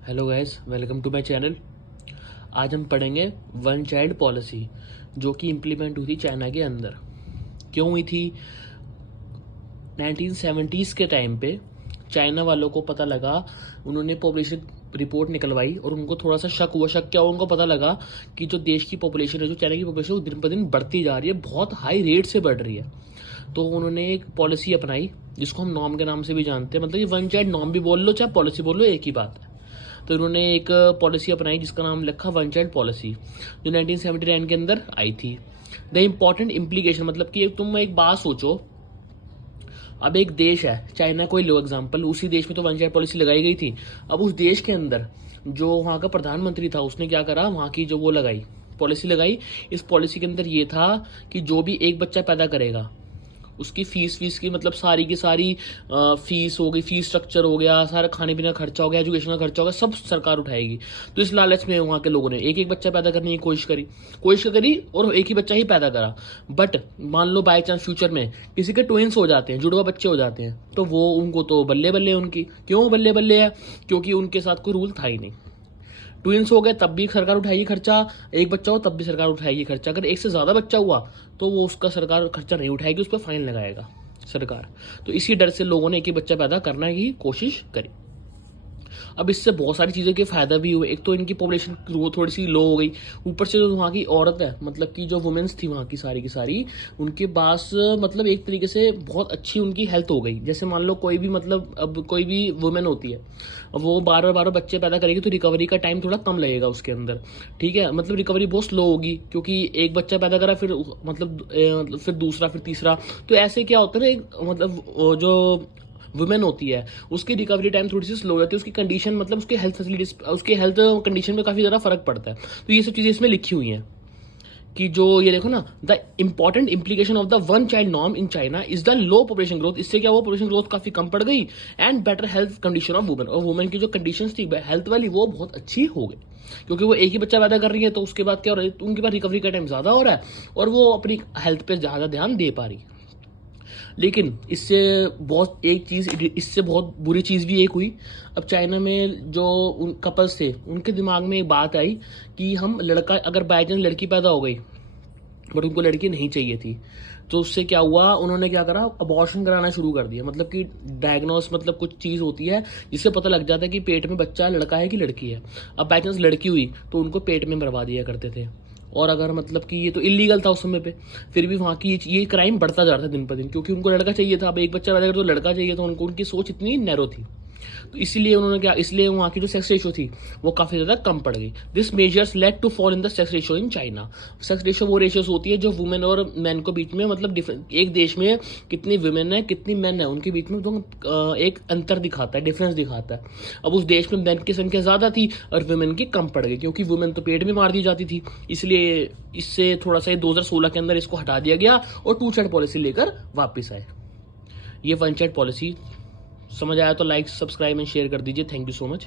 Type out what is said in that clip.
Hello guys, welcome to my channel. आज हम पढ़ेंगे वन चाइल्ड पॉलिसी जो कि इम्प्लीमेंट हुई थी चाइना के अंदर। क्यों हुई थी? 1970s के टाइम पे चाइना वालों को पता लगा, उन्होंने पॉपुलेशन रिपोर्ट निकलवाई और उनको थोड़ा सा शक हुआ। शक क्या हुआ? उनको पता लगा कि जो देश की पॉपुलेशन है, जो चाइना की पॉपुलेशन, वो दिन पर दिन बढ़ती जा रही है, बहुत हाई रेट से बढ़ रही है। तो उन्होंने एक पॉलिसी अपनाई जिसको हम नॉर्म के नाम से भी जानते हैं। मतलब ये वन चाइल्ड नॉर्म भी बोल लो चाहे पॉलिसी बोल लो, एक ही बात है। तो इन्होंने एक पॉलिसी अपनाई जिसका नाम लिखा वन चाइल्ड पॉलिसी, जो 1979 के अंदर आई थी। द इम्पॉर्टेंट इम्प्लीकेशन, मतलब कि तुम एक बात सोचो, अब एक देश है चाइना, कोई लो एग्जाम्पल, उसी देश में तो वन चाइल्ड पॉलिसी लगाई गई थी। अब उस देश के अंदर जो वहाँ का प्रधानमंत्री था, उसने क्या करा, वहाँ की जो वो लगाई, पॉलिसी लगाई। इस पॉलिसी के अंदर ये था कि जो भी एक बच्चा पैदा करेगा उसकी फीस की, मतलब सारी की सारी फीस हो गई, फीस स्ट्रक्चर हो गया, सारा खाने पीने का खर्चा हो गया, एजुकेशन का खर्चा हो गया, सब सरकार उठाएगी। तो इस लालच में वहाँ के लोगों ने एक एक बच्चा पैदा करने की कोशिश करी और एक ही बच्चा ही पैदा करा। बट मान लो बाई चांस फ्यूचर में किसी के ट्विंस हो जाते हैं, जुड़वा बच्चे हो जाते हैं, तो वो उनको तो बल्ले बल्ले उनकी। क्यों बल्ले बल्ले है? क्योंकि उनके साथ कोई रूल था ही नहीं। ट्विंस हो गए तब भी सरकार उठाएगी खर्चा, एक बच्चा हो तब भी सरकार उठाएगी खर्चा। अगर एक से ज़्यादा बच्चा हुआ तो वो उसका सरकार खर्चा नहीं उठाएगी, उस पर फाइन लगाएगा सरकार। तो इसी डर से लोगों ने एक ही बच्चा पैदा करने की कोशिश करी। अब इससे बहुत सारी चीज़ों के फायदा भी हुए। एक तो इनकी पॉपुलेशन ग्रोथ थोड़ी सी लो हो गई, ऊपर से जो वहाँ की औरत है, मतलब कि जो वुमेन्स थी वहाँ की सारी, उनके पास मतलब एक तरीके से बहुत अच्छी उनकी हेल्थ हो गई। जैसे मान लो कोई भी, मतलब अब कोई भी वुमेन होती है, अब वो 12 बच्चे पैदा करेगी तो रिकवरी का टाइम थोड़ा कम लगेगा उसके अंदर। ठीक है, मतलब रिकवरी बहुत स्लो होगी, क्योंकि एक बच्चा पैदा करा, फिर मतलब फिर दूसरा, फिर तीसरा। तो ऐसे क्या होता है ना, एक मतलब जो वुमेन होती है उसकी रिकवरी टाइम थोड़ी सी स्लो हो जाती है, उसकी कंडीशन, मतलब उसके हेल्थ फैसिलिटीज, उसके हेल्थ कंडीशन में काफ़ी ज़्यादा फर्क पड़ता है। तो ये सब चीज़ें इसमें लिखी हुई हैं कि जो ये देखो ना, the important implication of the one child norm in China is the low population growth. इससे क्या हुआ, पॉपुलेशन ग्रोथ काफ़ी कम पड़ गई, and better health condition of women, और वुमेन की जो कंडीशन थी हेल्थ वाली, वो बहुत अच्छी हो गई, क्योंकि वो एक ही बच्चा पैदा कर रही है। तो उसके बाद क्या हो रहा है, उनके पास रिकवरी का टाइम ज़्यादा हो रहा है और वो अपनी हेल्थ पे ज़्यादा ध्यान दे पा रही है। लेकिन इससे बहुत बुरी चीज़ भी एक हुई। अब चाइना में जो उन कपल्स थे, उनके दिमाग में एक बात आई कि हम लड़का, अगर बाई चांस लड़की पैदा हो गई बट उनको लड़की नहीं चाहिए थी, तो उससे क्या हुआ, उन्होंने क्या करा, अबॉर्शन कराना शुरू कर दिया। मतलब कि डायग्नोस, मतलब कुछ चीज़ होती है जिससे पता लग जाता है कि पेट में बच्चा लड़का है कि लड़की है। अब बाई चांस लड़की हुई तो उनको पेट में मरवा दिया करते थे। और अगर मतलब कि ये तो इलीगल था उस समय पे, फिर भी वहाँ की ये क्राइम बढ़ता जा रहा था दिन पर दिन, क्योंकि उनको लड़का चाहिए था। अब एक बच्चा पैदा कर तो लड़का चाहिए था उनको, उनकी सोच इतनी नैरो थी। तो इसीलिए उन्होंने क्या, इसलिए वहाँ की जो सेक्स रेशो थी वो काफ़ी ज़्यादा कम पड़ गई। This measures led to fall in the sex ratio in China. Sex ratio वो रेशियोज होती है जो वुमेन और मैन को बीच में, मतलब डिफरेंट, एक देश में कितनी वुमेन है कितनी मैन है उनके बीच में तो एक अंतर दिखाता है, डिफरेंस दिखाता है। अब उस देश में मैन की संख्या ज़्यादा थी और वुमेन की कम पड़ गई, क्योंकि वुमेन तो पेट में मार दी जाती थी। इसलिए इससे थोड़ा सा 2016 के अंदर इसको हटा दिया गया और टू चाइल्ड पॉलिसी लेकर वापस आए। ये वन चाइल्ड पॉलिसी। समझ आया तो लाइक, सब्सक्राइब एंड शेयर कर दीजिए। Thank you so much.